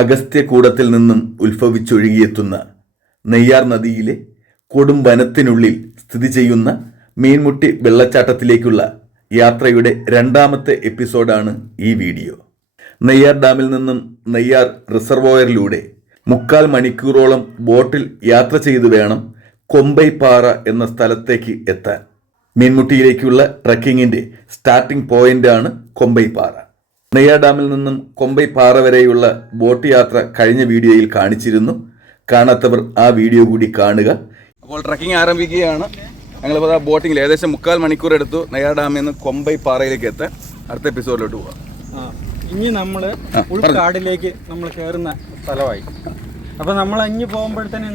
അഗസ്ത്യകൂടത്തിൽ നിന്നും ഉത്ഭവിച്ചൊഴുകിയെത്തുന്ന നെയ്യാർ നദിയിലെ കൊടും വനത്തിനുള്ളിൽ സ്ഥിതി ചെയ്യുന്ന മീൻമുട്ടി വെള്ളച്ചാട്ടത്തിലേക്കുള്ള യാത്രയുടെ രണ്ടാമത്തെ എപ്പിസോഡാണ് ഈ വീഡിയോ. നെയ്യാർ ഡാമിൽ നിന്നും നെയ്യാർ റിസർവോയറിലൂടെ 3/4 മണിക്കൂറോളം ബോട്ടിൽ യാത്ര ചെയ്തു വേണം കൊമ്പൈപ്പാറ എന്ന സ്ഥലത്തേക്ക് എത്താൻ. മീൻമുട്ടിയിലേക്കുള്ള ട്രക്കിങ്ങിൻ്റെ സ്റ്റാർട്ടിംഗ് പോയിന്റാണ് കൊമ്പൈപ്പാറ. നെയ്യാർ ഡാമിൽ നിന്നും കൊമ്പൈപ്പാറ വരെയുള്ള ബോട്ട് യാത്ര കഴിഞ്ഞ വീഡിയോയിൽ കാണിച്ചിരുന്നു. കാണാത്തവർ ആ വീഡിയോ കൂടി കാണുക. അപ്പോൾ ട്രക്കിംഗ് ആരംഭിക്കുകയാണ്. ഞങ്ങളിപ്പോൾ ബോട്ടിങ്ങിൽ ഏകദേശം 3/4 മണിക്കൂർ എടുത്തു നെയ്യാർ ഡാമിൽ നിന്ന് കൊമ്പൈപ്പാറയിലേക്ക് എത്താൻ. അടുത്ത എപ്പിസോഡിലോട്ട് പോകാം. ഇനി നമ്മൾ ഉൾക്കാടിലേക്ക് നമ്മൾ കയറുന്ന സ്ഥലമായി. അപ്പോൾ നമ്മൾ ഇനി പോകുമ്പോഴത്തേന്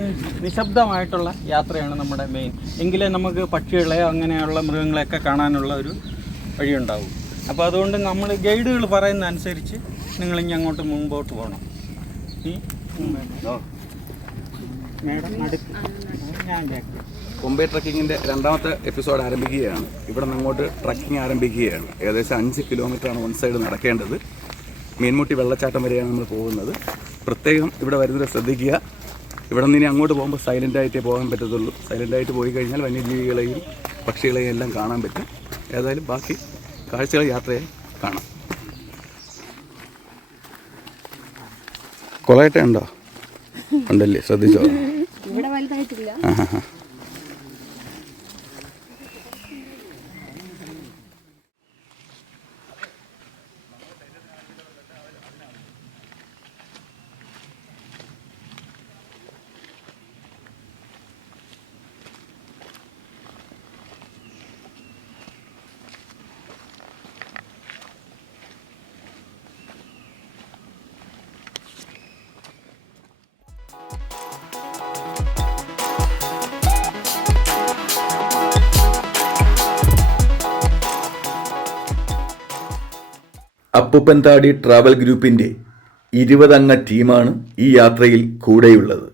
നിശബ്ദമായിട്ടുള്ള യാത്രയാണ് നമ്മുടെ മെയിൻ. എങ്കിലേ നമുക്ക് പക്ഷികളെ അങ്ങനെയുള്ള മൃഗങ്ങളെയൊക്കെ കാണാനുള്ള ഒരു വഴിയുണ്ടാവും. അപ്പോൾ അതുകൊണ്ട് നമ്മൾ ഗൈഡുകൾ പറയുന്ന അനുസരിച്ച് നിങ്ങൾ ഇനി അങ്ങോട്ട് മുമ്പോട്ട് പോകണം. ഈ കൊമ്പൈ ട്രക്കിങ്ങിൻ്റെ രണ്ടാമത്തെ എപ്പിസോഡ് ആരംഭിക്കുകയാണ്. ഇവിടെ നിന്ന് അങ്ങോട്ട് ട്രക്കിംഗ് ആരംഭിക്കുകയാണ്. ഏകദേശം 5 കിലോമീറ്ററാണ് വൺ സൈഡ് നടക്കേണ്ടത്. മീൻമുട്ടി വെള്ളച്ചാട്ടം വരെയാണ് നമ്മൾ പോകുന്നത്. പ്രത്യേകം ഇവിടെ വരുന്നത് ശ്രദ്ധിക്കുക. ഇവിടെ നിന്ന് ഇനി അങ്ങോട്ട് പോകുമ്പോൾ സൈലൻ്റായിട്ടേ പോകാൻ പറ്റത്തുള്ളൂ. സൈലൻ്റായിട്ട് പോയി കഴിഞ്ഞാൽ വന്യജീവികളെയും പക്ഷികളെയും എല്ലാം കാണാൻ പറ്റും. ഏതായാലും ബാക്കി കാഴ്ചകൾ യാത്രയെ കാണാം. കൊളയട്ട ഉണ്ടോ? ഉണ്ടല്ലേ, ശ്രദ്ധിച്ചോ? ഇവിടെ വലുതായിട്ടില്ല. അപ്പുപ്പൻതാടി ട്രാവൽ ഗ്രൂപ്പിൻ്റെ 20 അംഗ ടീമാണ് ഈ യാത്രയിൽ കൂടെയുള്ളത്.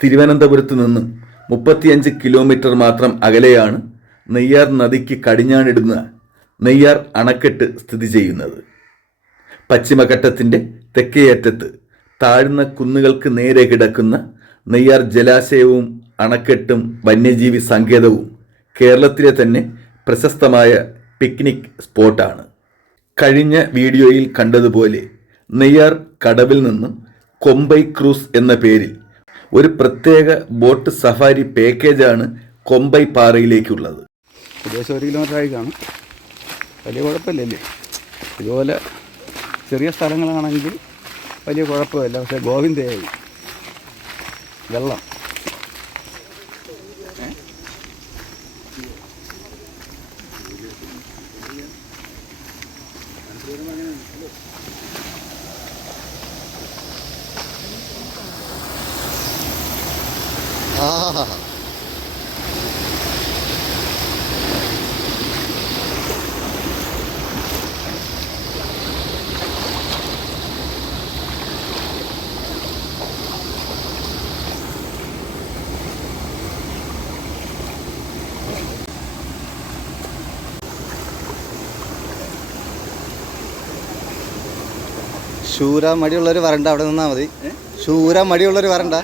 തിരുവനന്തപുരത്ത് നിന്നും 35 കിലോമീറ്റർ മാത്രം അകലെയാണ് നെയ്യാർ നദിക്ക് കടിഞ്ഞാണിടുന്ന നെയ്യാർ അണക്കെട്ട് സ്ഥിതി ചെയ്യുന്നത്. പശ്ചിമഘട്ടത്തിൻ്റെ തെക്കേയറ്റത്ത് താഴ്ന്ന കുന്നുകൾക്ക് നേരെ കിടക്കുന്ന നെയ്യാർ ജലാശയവും അണക്കെട്ടും വന്യജീവി സങ്കേതവും കേരളത്തിലെ തന്നെ പ്രശസ്തമായ പിക്നിക് സ്പോട്ടാണ്. കഴിഞ്ഞ വീഡിയോയിൽ കണ്ടതുപോലെ നെയ്യാർ കടവിൽ നിന്നും കൊമ്പൈ ക്രൂസ് എന്ന പേരിൽ ഒരു പ്രത്യേക ബോട്ട് സഫാരി പാക്കേജാണ് കൊമ്പൈ പാറയിലേക്കുള്ളത്. ഏകദേശം 1 കിലോമീറ്ററായി കാണും. വലിയ കുഴപ്പമില്ലല്ലേ? ഇതുപോലെ ചെറിയ സ്ഥലങ്ങളാണെങ്കിൽ വലിയ കുഴപ്പമില്ല. പക്ഷേ ഗോവിന്ദയായി വെള്ളം. ശൂര മടിയുള്ളവർ വരണ്ട, അവിടെ നിന്നാൽ മതി. ശൂര മടിയുള്ളവർ വരണ്ട.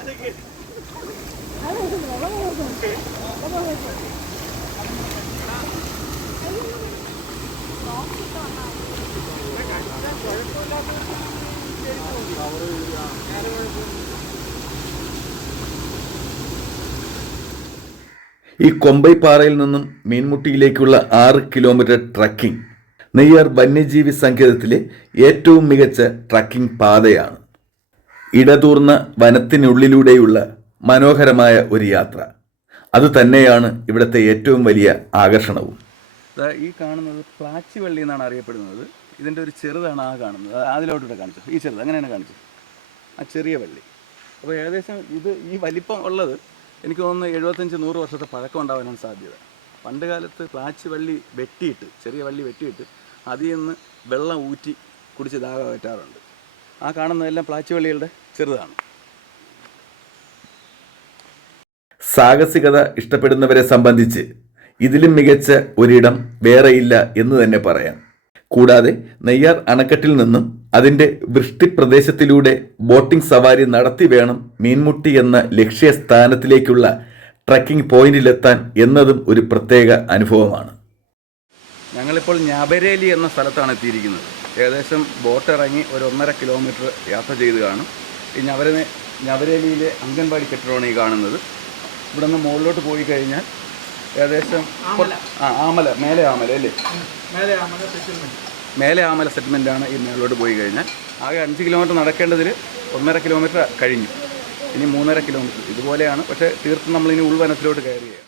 ഈ കൊമ്പൈപ്പാറയിൽ നിന്നും മീൻമുട്ടിയിലേക്കുള്ള 6 കിലോമീറ്റർ ട്രക്കിംഗ് നെയ്യാർ വന്യജീവി സങ്കേതത്തിലെ ഏറ്റവും മികച്ച ട്രക്കിംഗ് പാതയാണ്. ഇടതൂർന്ന വനത്തിനുള്ളിലൂടെയുള്ള മനോഹരമായ ഒരു യാത്ര. അതുതന്നെയാണ് ഇവിടുത്തെ ഏറ്റവും വലിയ ആകർഷണവും. ഈ കാണുന്നത് പ്ലാച്ചി വള്ളി എന്നാണ് അറിയപ്പെടുന്നത്. ഇതിൻ്റെ ഒരു ചെറുതാണ് ആ കാണുന്നത്. അതിലോട്ടിട്ട് കാണിച്ചു. ഈ ചെറുത് അങ്ങനെയാണ് കാണിച്ചു, ആ ചെറിയ വള്ളി. അപ്പോൾ ഏകദേശം ഈ വലിപ്പം ഉള്ളത് എനിക്ക് തോന്നുന്നു 75-100 വർഷത്തെ പഴക്കം ഉണ്ടാവാനാണ് സാധ്യത. പണ്ട് കാലത്ത് പ്ലാച്ചി വള്ളി വെട്ടിയിട്ട്, ചെറിയ വള്ളി വെട്ടിയിട്ട് അതിൽ നിന്ന് വെള്ളം ഊറ്റി കുടിച്ച് ദാഹം പറ്റാറുണ്ട്. ആ കാണുന്നതെല്ലാം പ്ലാച്ചി വള്ളികളുടെ ചെറുതാണ്. സാഹസികത ഇഷ്ടപ്പെടുന്നവരെ സംബന്ധിച്ച് ഇതിലും മികച്ച ഒരിടം വേറെയില്ല എന്ന് തന്നെ പറയാം. കൂടാതെ നെയ്യാർ അണക്കെട്ടിൽ നിന്നും അതിൻ്റെ വൃഷ്ടിപ്രദേശത്തിലൂടെ ബോട്ടിംഗ് സവാരി നടത്തി വേണം മീൻമുട്ടി എന്ന ലക്ഷ്യസ്ഥാനത്തിലേക്കുള്ള ട്രക്കിംഗ് പോയിന്റിലെത്താൻ എന്നതും ഒരു പ്രത്യേക അനുഭവമാണ്. ഞങ്ങളിപ്പോൾ ഞാബരേലി എന്ന സ്ഥലത്താണ് എത്തിയിരിക്കുന്നത്. ഏകദേശം ബോട്ട് ഇറങ്ങി ഒരു 1.5 കിലോമീറ്റർ യാത്ര ചെയ്ത് കാണും. ഈ ഞാബരേലിയിലെ അംഗൻവാടി കെട്ടിടമാണ് ഈ കാണുന്നത്. ഇവിടെ നിന്ന് മുകളിലോട്ട് പോയി കഴിഞ്ഞാൽ ഏകദേശം ആമല, മേലെ ആമല അല്ലേ, മേലെ ആമല സെറ്റിൽമെൻറ്റാണ് ഈ മേളിലോട്ട് പോയി കഴിഞ്ഞാൽ. ആകെ 5 കിലോമീറ്റർ നടക്കേണ്ടതിൽ 1.5 കിലോമീറ്റർ കഴിഞ്ഞു. ഇനി 3.5 കിലോമീറ്റർ ഇതുപോലെയാണ്. പക്ഷേ തീർത്തും നമ്മളിനി ഉൾവനത്തിലോട്ട് കയറുകയാണ്.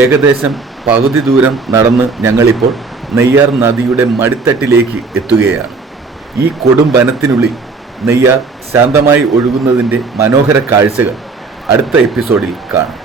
ഏകദേശം പകുതി ദൂരം നടന്ന് ഞങ്ങളിപ്പോൾ നെയ്യാർ നദിയുടെ മടിത്തട്ടിലേക്ക് എത്തുകയാണ്. ഈ കൊടും വനത്തിനുള്ളിൽ നെയ്യാർ ശാന്തമായി ഒഴുകുന്നതിൻ്റെ മനോഹര കാഴ്ചകൾ അടുത്ത എപ്പിസോഡിൽ കാണാം.